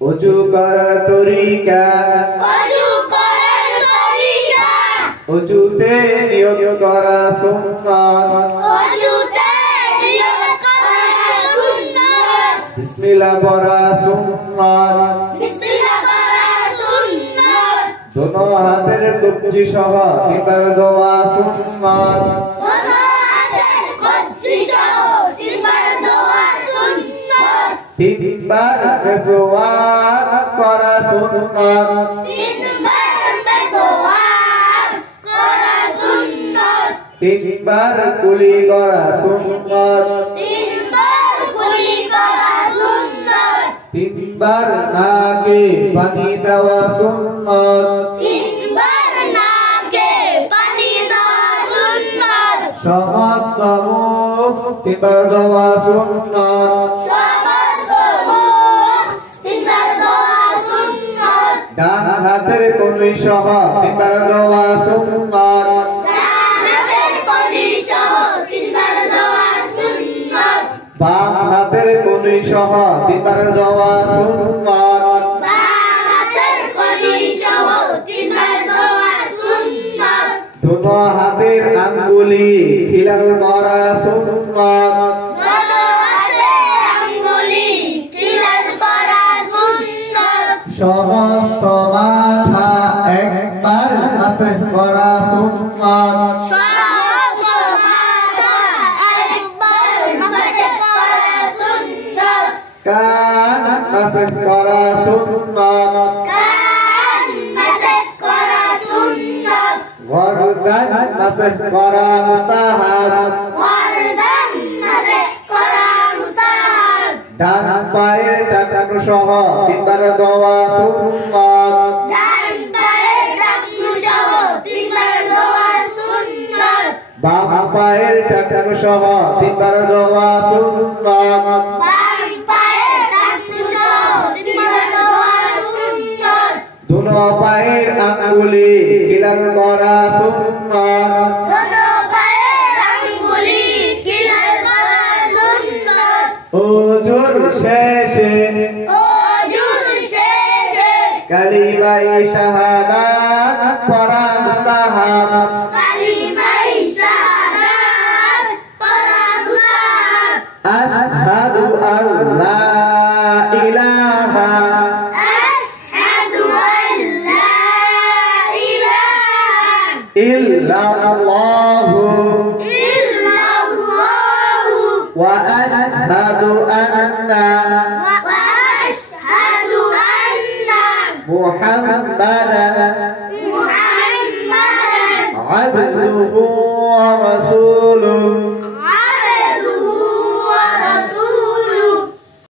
ওযু করার তরিকা ওযুতে নিয়ত করা সুন্নাত বিসমিল্লাহ পড়া সুন্নাত দোনো হাতের কবজি সহ তিনবার দোয়া সুন্নাত তিনবার মেসওয়াক করা সুন্নাত তিনবার কুলি করা সুন্নাত তিনবার নাকে পানি দেওয়া সুন্নাত সমস্ত মুখ তিনবার দেওয়া সুন্নাত ডান হাতের কনুই সহ তিনবার দেওয়া সুন্নাত বাম হাতের কনুই সহ তিনবার দেওয়া সুন্নাত দোনো হাতের আঙ্গুলি খিলাল করা সুন্নাত সমস্ত মাথা একবার মাসহ করা সুন্নাত কান মাসহ করা সুন্নাত গর্দান মাসহ করা মুস্তাহাব ডান পায়ের টাকনু সহ তিনবার দোয়া সুন্নাত বাম পায়ের টাকনু সহ তিনবার দোয়া সুন্নাত দোনো পায়ের আঙ্গুলি খিলাল করা সুন্নাত ওযুর শেষে কালিমায়ে শাহাদাত পড়া মুস্তাহাব আশহাদু আল্লা ইলাহা ইল্লাল্লাহু ওয়া আশহাদু আন্না মুহাম্মাদান আবদুহু